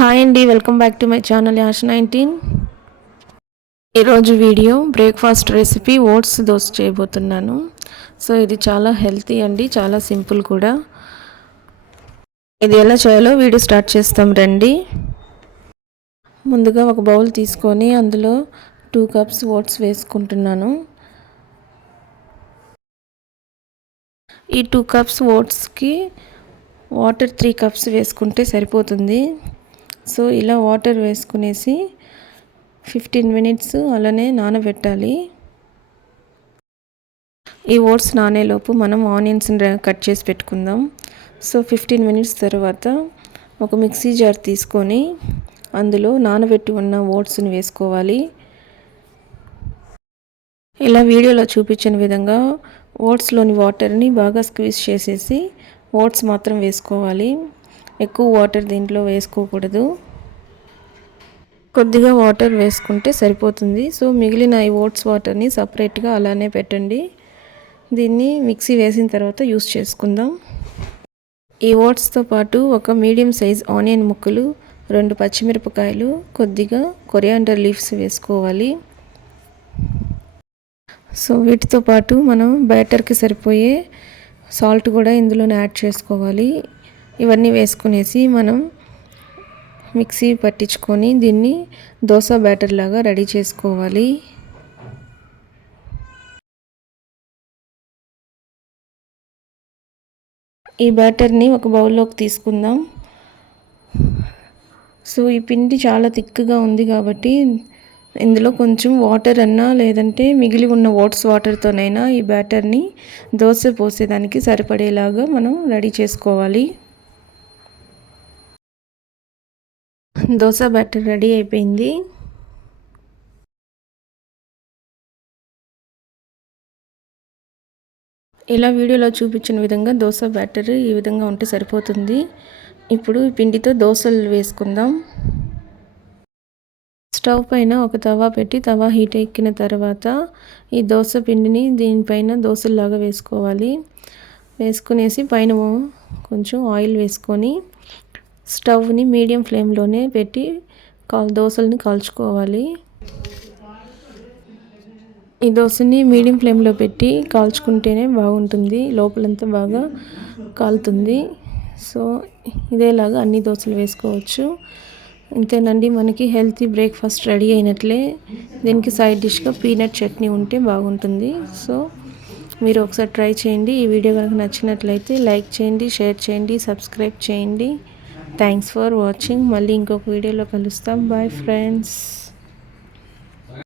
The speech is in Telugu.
హాయ్ అండి, welcome back to my channel Yash 19. ఈరోజు video breakfast recipe oats dosa చేయబోతున్నాను. సో ఇది చాలా హెల్తీ అండి, చాలా సింపుల్ కూడా. ఇది ఎలా చేయాలో వీడియో స్టార్ట్ చేస్తాం రండి. ముందుగా ఒక బౌల్ తీసుకొని అందులో 2 కప్స్ ఓట్స్ వేసుకుంటున్నాను. ఈ 2 కప్స్ ఓట్స్కి వాటర్ 3 కప్స్ వేసుకుంటే సరిపోతుంది. సో ఇలా వాటర్ వేసుకునేసి 15 మినిట్స్ అలానే నానబెట్టాలి. ఈ ఓట్స్ నానేలోపు మనం ఆనియన్స్ కట్ చేసి పెట్టుకుందాం. సో 15 మినిట్స్ తర్వాత ఒక మిక్సీ జార్ తీసుకొని అందులో నానబెట్టి ఉన్న ఓట్స్ని వేసుకోవాలి. ఇలా వీడియోలో చూపించిన విధంగా ఓట్స్లోని వాటర్ని బాగా స్క్వీజ్ చేసేసి ఓట్స్ మాత్రం వేసుకోవాలి. ఎక్కువ వాటర్ దీంట్లో వేసుకోకూడదు, కొద్దిగా వాటర్ వేసుకుంటే సరిపోతుంది. సో మిగిలిన ఈ ఓట్స్ వాటర్ని సపరేట్గా అలానే పెట్టండి. దీన్ని మిక్సీ వేసిన తర్వాత యూస్ చేసుకుందాం. ఈ ఓట్స్తో పాటు ఒక మీడియం సైజ్ ఆనియన్ ముక్కలు, 2 పచ్చిమిరపకాయలు, కొద్దిగా కొరియాండర్ లీవ్స్ వేసుకోవాలి. సో వీటితో పాటు మనం బ్యాటర్కి సరిపోయే సాల్ట్ కూడా ఇందులోనే యాడ్ చేసుకోవాలి. ఇవన్నీ వేసుకునేసి మనం మిక్సీ పట్టించుకొని దీన్ని దోశ బ్యాటర్ లాగా రెడీ చేసుకోవాలి. ఈ బ్యాటర్ని ఒక బౌల్లోకి తీసుకుందాం. సో ఈ పిండి చాలా థిక్గా ఉంది కాబట్టి ఇందులో కొంచెం వాటర్ అన్నా లేదంటే మిగిలి ఉన్న ఓట్స్ వాటర్తోనైనా ఈ బ్యాటర్ని దోశ పోసేదానికి సరిపడేలాగా మనం రెడీ చేసుకోవాలి. దోశ బ్యాటర్ రెడీ అయిపోయింది. ఇలా వీడియోలో చూపించిన విధంగా దోశ బ్యాటర్ ఈ విధంగా ఉంటే సరిపోతుంది. ఇప్పుడు పిండితో దోశలు వేసుకుందాం. స్టవ్ పైన ఒక తవా పెట్టి తవా హీట్ ఎక్కిన తర్వాత ఈ దోశ పిండిని దీనిపైన దోశల్లాగా వేసుకోవాలి. వేసుకునేసి పైన కొంచెం ఆయిల్ వేసుకొని స్టవ్ని మీడియం ఫ్లేమ్లోనే పెట్టి దోశల్ని కాల్చుకోవాలి. ఈ దోశని మీడియం ఫ్లేమ్లో పెట్టి కాల్చుకుంటేనే బాగుంటుంది, లోపలంతా బాగా కాలుతుంది. సో ఇదేలాగా అన్ని దోశలు వేసుకోవచ్చు. అంతేనండి, మనకి హెల్తీ బ్రేక్ఫాస్ట్ రెడీ అయినట్లే. దీనికి సైడ్ డిష్గా పీనట్ చట్నీ ఉంటే బాగుంటుంది. సో మీరు ఒకసారి ట్రై చేయండి. ఈ వీడియో కనుక నచ్చినట్లయితే లైక్ చేయండి, షేర్ చేయండి, సబ్స్క్రైబ్ చేయండి. Thanks for watching. మళ్ళీ ఇంకొక వీడియోలో కలుస్తాం. Bye friends.